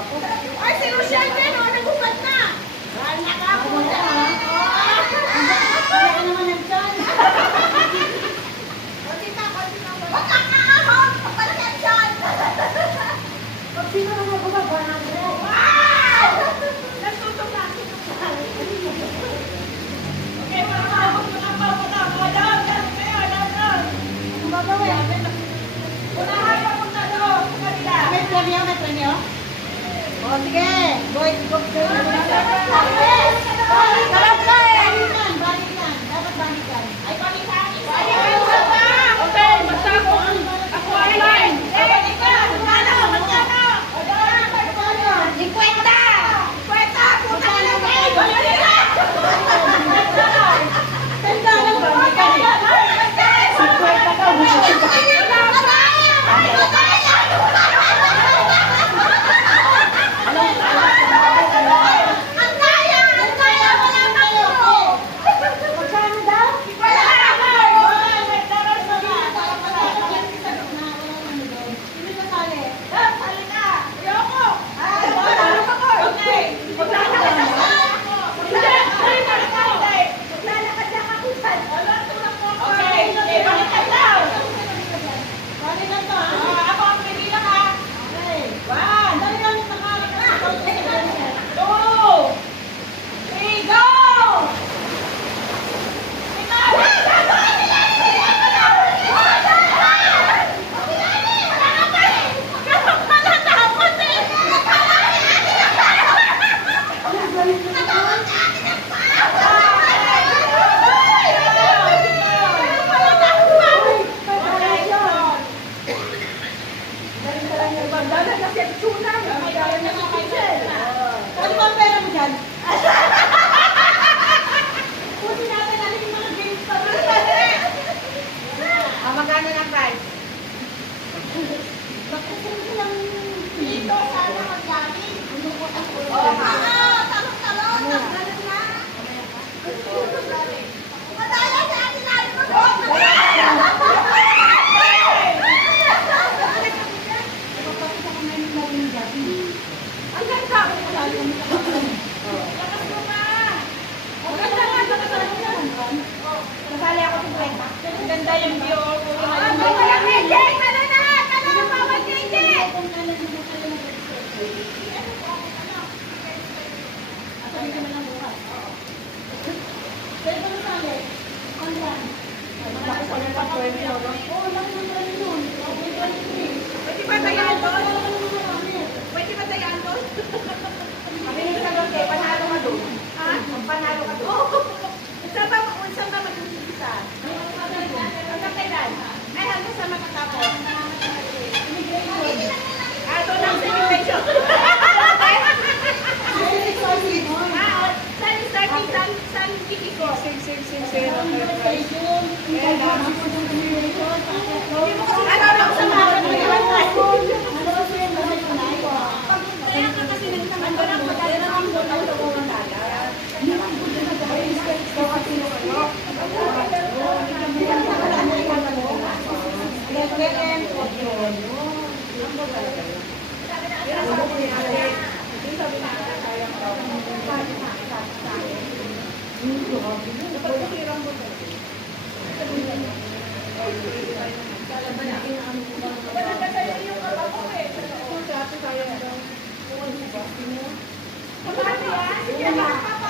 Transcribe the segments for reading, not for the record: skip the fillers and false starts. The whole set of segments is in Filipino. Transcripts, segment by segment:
Ay, si Rochelle din, o, nagubad na. Ay, nakapunta na. Wala ka naman nandyan. Huwag ka kakahon, kapala ka dyan. Pag sino na nagubad, 100. Wow! Nagtutong na. Okay, mga doon. Ang babawin. Unahan pa punta doon. May premyo? O, sige. Boy, go. Balikan. Dapat balikan. Ay, balikan. Okay, basta ako online. Balikan. Magkano? 50. 50. Puta ka lang. Balikan. Tanda lang ba? 50 ka.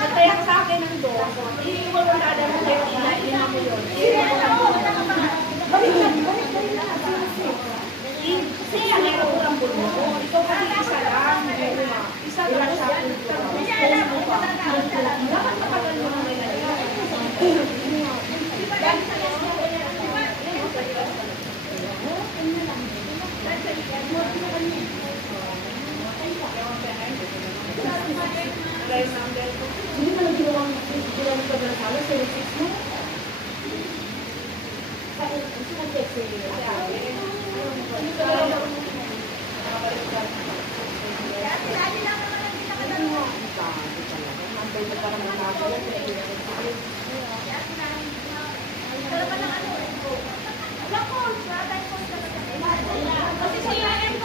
Nagtayak sa akin ng doon. Iiwan mo na alam mo tayo. Iiwan mo yun. Kasi yan ay kurang bulmo. Ikaw kasi isa lang. Isa lang siya. Dapat matagal mo na nila. Hindi mo lang ginawang pagkakala sa research mo? Kasi nag-text sa iyo. Kasi siya yung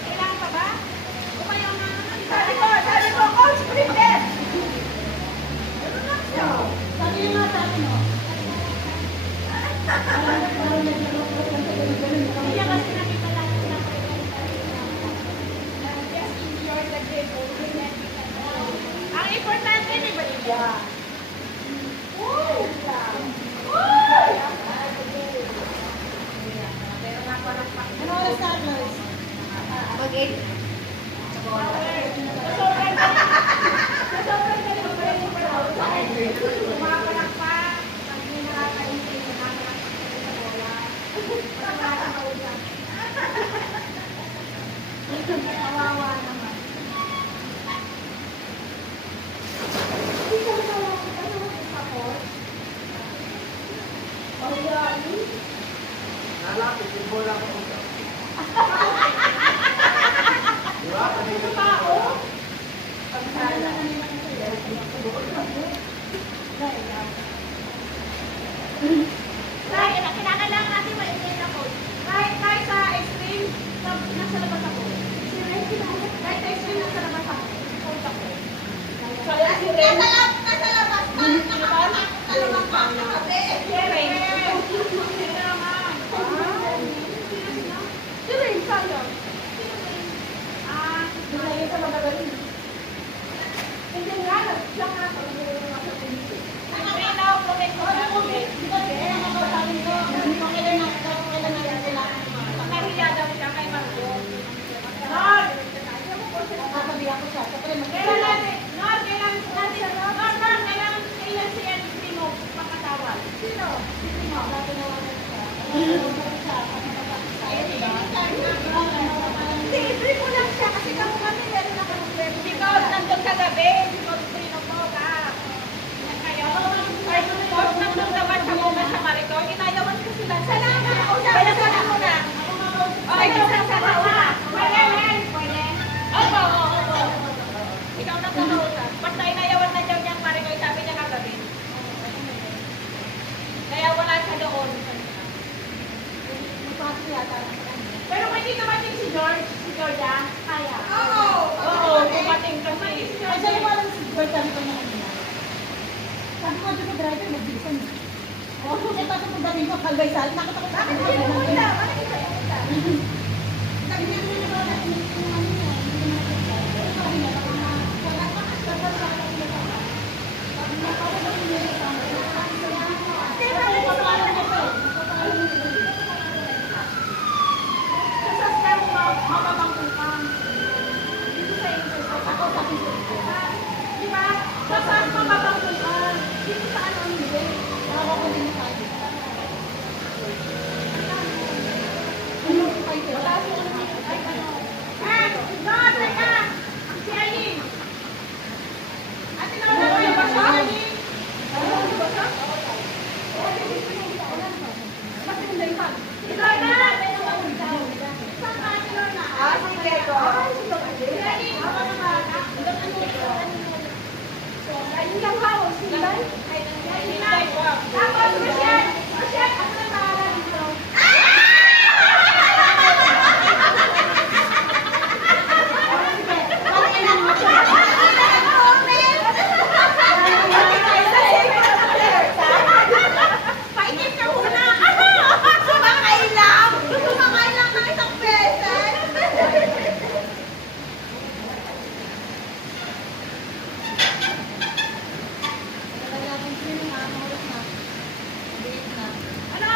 Kailangan pa ba? Umayaw na. Sabi ko, coach, prepare! Ano na siya? Sabi niya nga sa akin, no? Hindi niya kasi nakita lang na just enjoy the game. Ang importante, di ba niya? Ano oras na, Lois? Mag-8. Umapanak pa. Pag may nakakaintay, umapanak pa sa bola. Nakakausap. Kawawa naman. Hindi ka nakawa ko pa naman sa support. Mahuyain. Nalapit, yung bola ko. Diba? Sa tao. Pagsala. Kinakailangan natin ma-explain ako. Kahit sa extreme, nasa labas ako. Kahit sa extreme, nasa labas ako. Coach ako. Kaya si Ren. Nasa labas pa. Nasa labas pa. Si Ren. Si naman. Si Ren, sayang. Nilagay sa magagaling. Hindi nga, siya nga. Rinaw, comment ko na. Nahiya daw siya kay Margot. Nord! Sasabihan ko siya. Kailangan si Andy mo makatawag. Sino? Si Primo. Si Primo lang siya kasi kamo kami meron na kami. Si Coach nandun kagabi. Si Coach Primo po ka. Kayo. Coach nandun naman sa mga sa Marito. Inayawan ko sila. Salamat ako sa kaya sa ako na. Okay, ikaw sa tawa. Pwede. Opo. Ikaw na kakausap. Basta inayawan na dyan niyang Marito. Sabi niya kagabi. Kaya wala siya doon. Pero kung hindi dumating si George, si Georgia, kaya. Oo, dumating kasi. Ay, sabi ko alam si George, sabi ko na kanina. Sabi ko, di ko driver, mag-bilisan. Eh, tapos pagdating ko, kalbay sa akin, nakita ko sa akin. Bakit hindi pumunta? Bakit hindi pumunta? Sabi niya, hindi na wala, hindi ko naman yun. Hindi naman yun. Sabi niya, baka wala pa kasi sa sa sabi niya. Sabi niya, para daw niya sa akin. Hindi, bakit hindi pumunta? Sa sasya mo mababangkukan. Dito sa inyo. Ako sabi ko, Di ba? Sa sasya mo mababangkukan. Dito sa ano hindi. tawa ko din sa akin. Ano yung kayo? Wala si ano. Ay, ano. No, teka. Si Aileen. Ate, nakakaya ba siya? Aileen? Nakakaya ba siya? Bakit hindi pa? Si Lorna! Saan ka ni Lorna? Sige ko. Si Aileen. Ako naman. Ayun lang ba? O sila? Ayun lang. Tapos, Rochelle. Rochelle, ako na bahala dito. Painip ka muna! Sumakailang! Sumakailang ng isang beses! Ano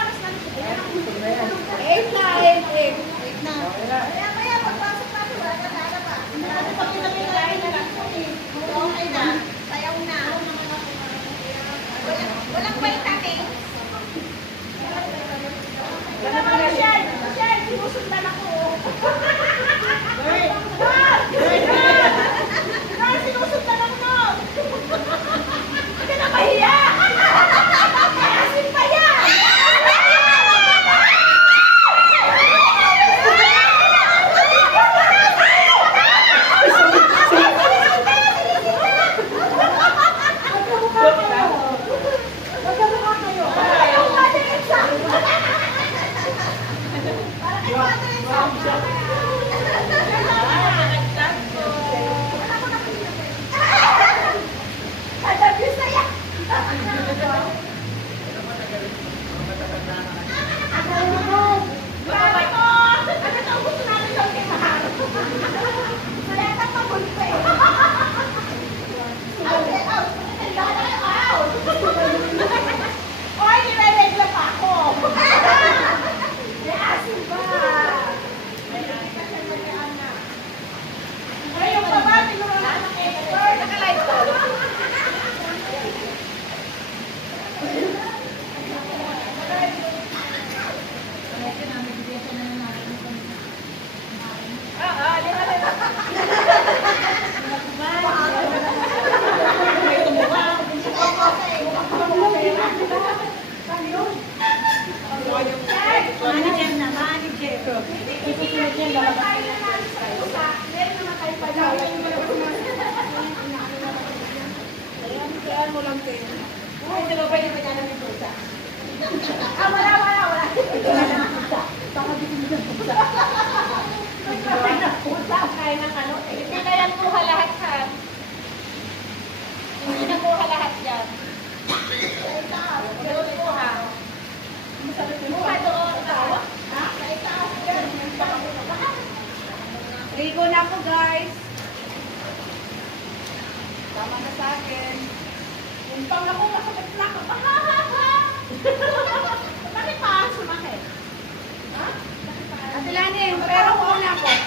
Hindi naman tayo nanalo sa pusa. Meron naman tayo pa daw. Kaya mo lang din. Ay, di ba pwede ba yan ng pusa? Ah, wala. Wala na pusa. Baka di ko ng pusa. Pusa, kaya ng ano. Hindi na yan kuha lahat ha. Hindi na kuha lahat yan. Doon kuha. Kuha doon. Ha? Ligo na ako, guys. Tama na sa akin. Yung pang ako masakit na ako. Bakit pa sumakit? Ha? Ate Laning, pero muna ako.